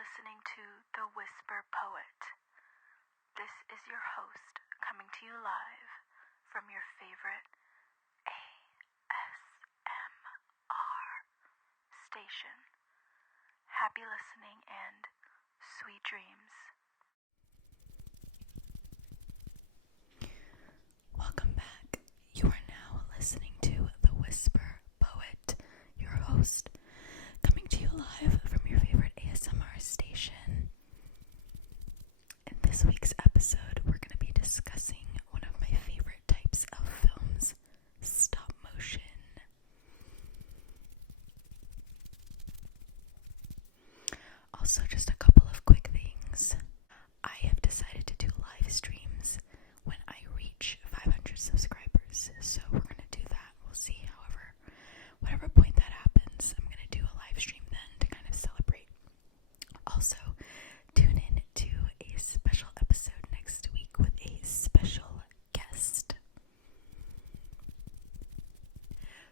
listening to The Whisper Poet. This is your host coming to you live from your favorite ASMR station. Happy listening and sweet dreams. Welcome back. You are now listening to The Whisper Poet, your host, coming to you live from your favorite ASMR station. In this week's episode, we're going to be discussing one of my favorite types of films, stop motion. Also, just a couple of quick things. I have decided to do live streams when I reach 500 subscribers, so we're going to do that. We'll see, however, whatever point that happens, I'm going to do a live stream then to kind of celebrate. Also, tune in to a special episode next week with a special guest.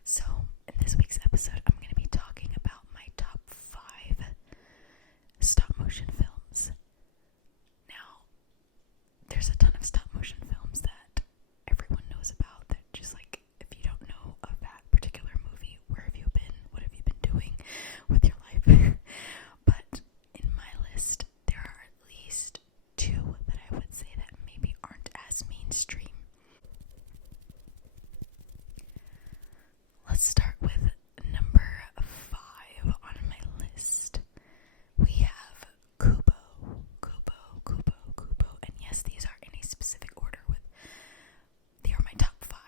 So, in this week's episode, I'm going to be talking about my top 5 stop motion films. Now, there's a ton of stop motion films that everyone knows about that just like, if you don't know of that particular movie, where have you been? What have you been doing with your life? But in my list, there are at least 2 that I would say that maybe aren't as mainstream. Let's start with number 5 on my list. We have Kubo, and yes, these are in a specific order. They are my top 5.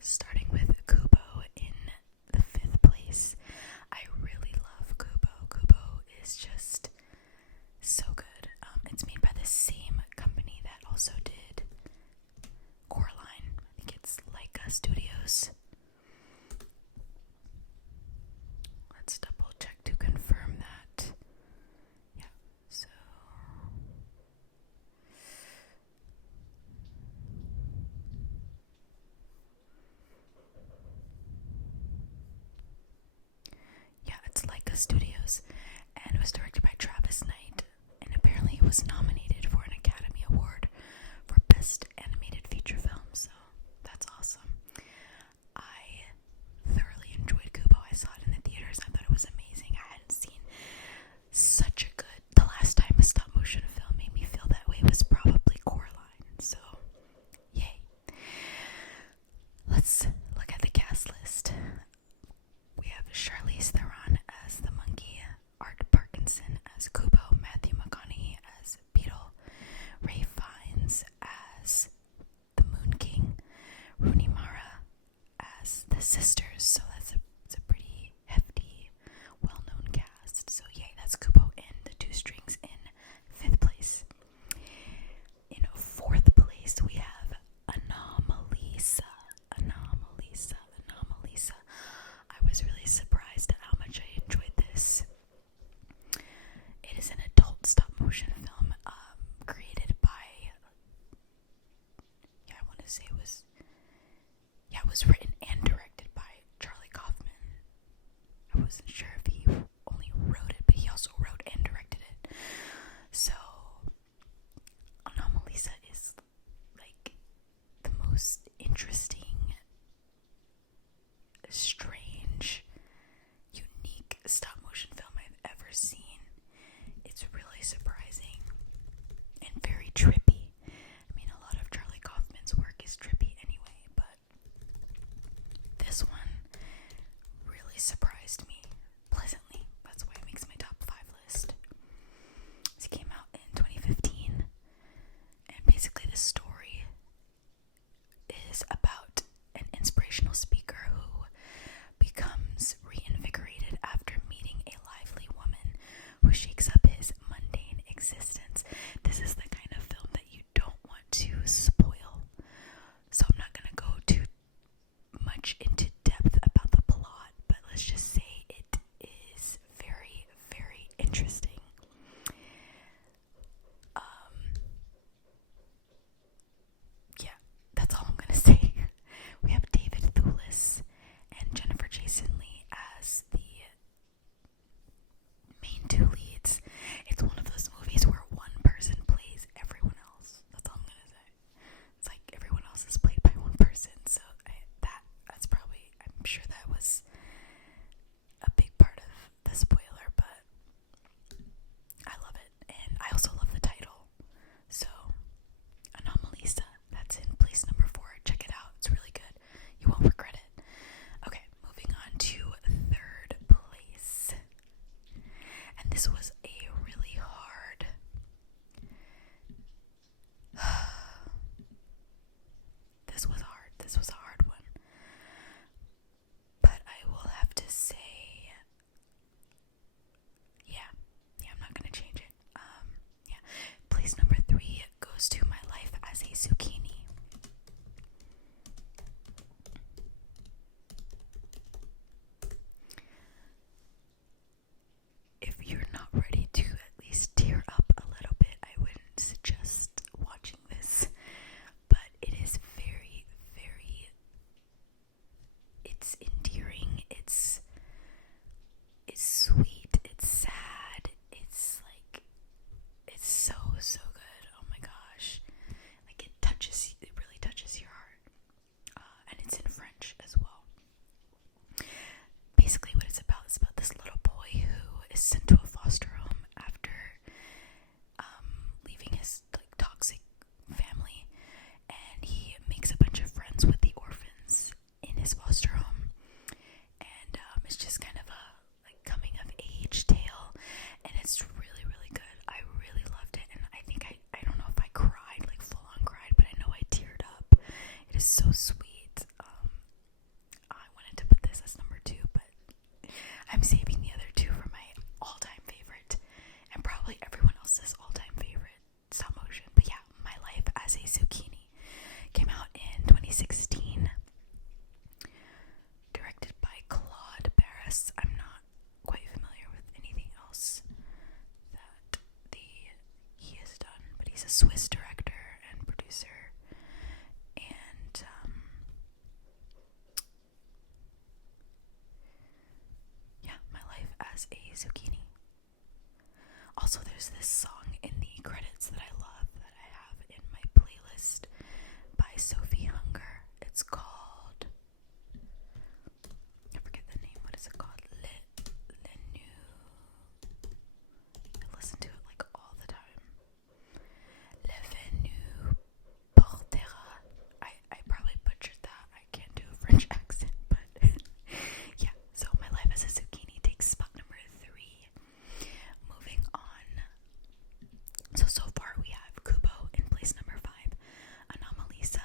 Starting with Kubo in the 5th place. I really love Kubo. Kubo is just so good. It's made by the same company that also did Coraline. I think it's Leica Studios. Let's double check to confirm that. Yeah, so it's Leica Studios, and it was directed by Travis Knight, and apparently it was nominated for an Academy Award for Best Animated Feature Film, so that's awesome. I thoroughly enjoyed Kubo. I saw it in the theaters. I thought it was amazing. I hadn't seen such a good... The last time a stop motion film made me feel that way was probably Coraline, so yay. Let's look at the cast list. We have Charlize Theron as the monkey, Art Parkinson as Kubo, Matthew McConaughey as Beetle, Ray Fiennes as the Moon King, Rooney Mara as the sisters, so it's a pretty hefty, well-known cast. So yay, that's Kubo and the 2 strings in 5th place. In 4th place, we have Anomalisa. I was really surprised at how much I enjoyed this. It is an adult stop motion film created by, it was written and directed by Charlie Kaufman. I wasn't sure if he only wrote it, but he also wrote and directed it. So, Anomalisa is like the most interesting, strange, unique stop motion film I've ever seen. It's really surprising and very trippy. I mean, a lot of Charlie Kaufman's work is trippy anyway, but this one really surprised me pleasantly. That's why it makes my top 5 list. This came out in 2015, and basically the story is about an inspirational speaker who becomes reinvigorated after meeting a lively woman who shakes up his mundane existence. This is the kind of film that you don't want to spoil, so I'm not going to go too much into depth about the plot, but let's just say it is very, very interesting. Yeah, that's all I'm going to say. We have David Thewlis and Jennifer Jason Leigh as the main this was a really hard this was a hard one. But I will have to say, yeah, I'm not gonna change it. Yeah. Place number 3 goes to My Life as a Zucchini. If you're not ready to at least tear up a little bit, I wouldn't suggest watching this. But it is very, very, it's endearing, it's sweet, it's sad, it's like, it's so good. Oh my gosh. Like it really touches your heart. And it's in French as well. Basically what it's about is about this little boy who is sent to a foster home after leaving his like toxic family, and he makes a bunch of friends with the orphans in his foster home, and it's just kind of a like coming of age tale, and it's really, really good. I really loved it, and I think I don't know if I cried, like full on cried, but I know I teared up. It is so sweet. I wanted to put this as number 2, but I'm saving the other 2 for my all-time favorite, and probably everyone else's all-time favorite stop motion. But yeah, My Life as a Zucchini came out in 2016, directed by Claude Barras. I'm not quite familiar with anything else that he has done, but he's a Swiss director and producer, and yeah, My Life as a Zucchini. Also, there's this song in the credits that I love that I have in my playlist by Sophie Hunger. It's called, I forget the name. What is it called? Le New. I listen to it like all the time. Le Venu Portera. I probably butchered that. I can't do a French accent, but yeah. So My Life as a Zucchini takes spot number 3. Moving on. So far we have Kubo in place number 5, Anomalisa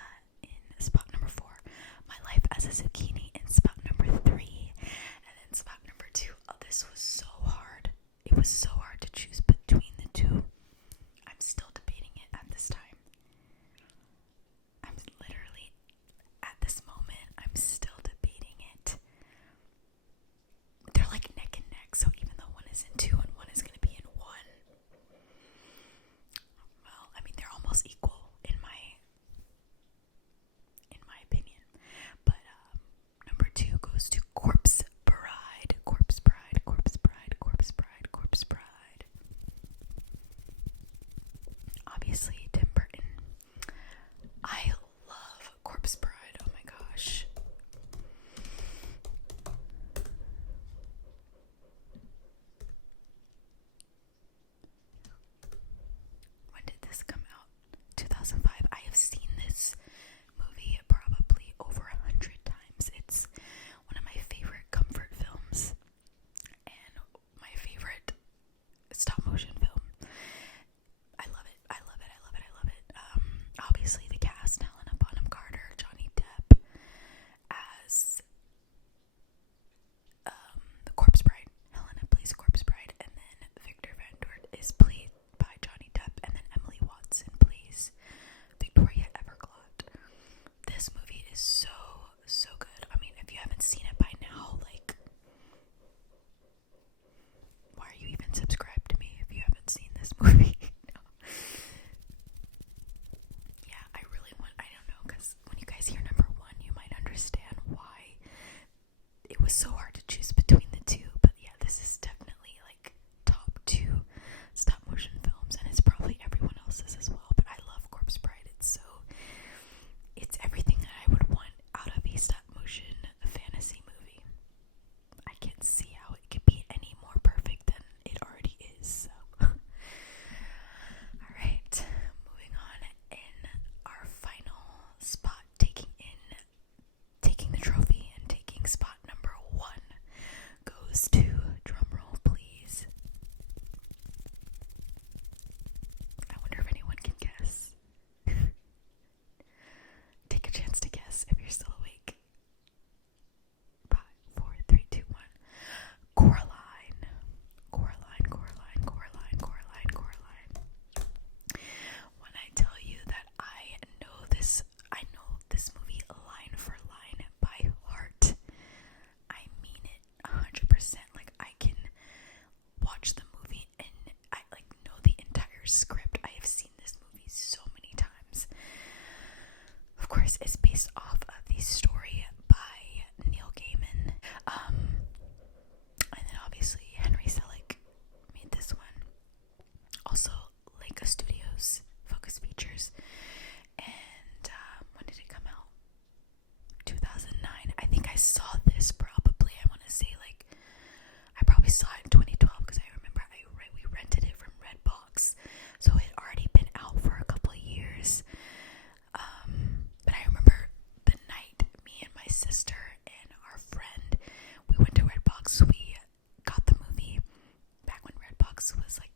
Redbox was like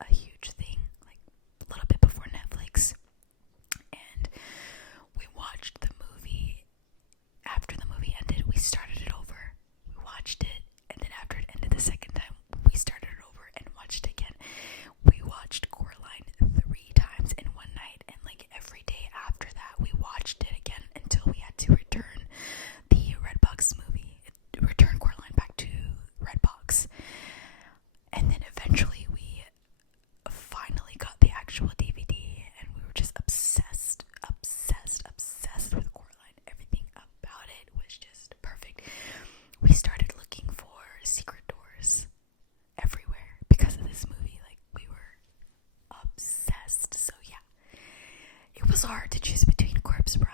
a huge thing, like a little bit before Netflix. And we watched the movie. After the movie ended, we started it over. We watched it, and then after it ended the second time, we started it over and watched it again. We watched Coraline 3 times in one night, and like every day after that, we watched it again until we had to return the Redbox movie, return Coraline back to Redbox. And then eventually we finally got the actual DVD, and we were just obsessed with Coraline. Everything about it was just perfect. We started looking for secret doors everywhere because of this movie. Like, we were obsessed. So yeah, it was hard to choose between Corpse Bride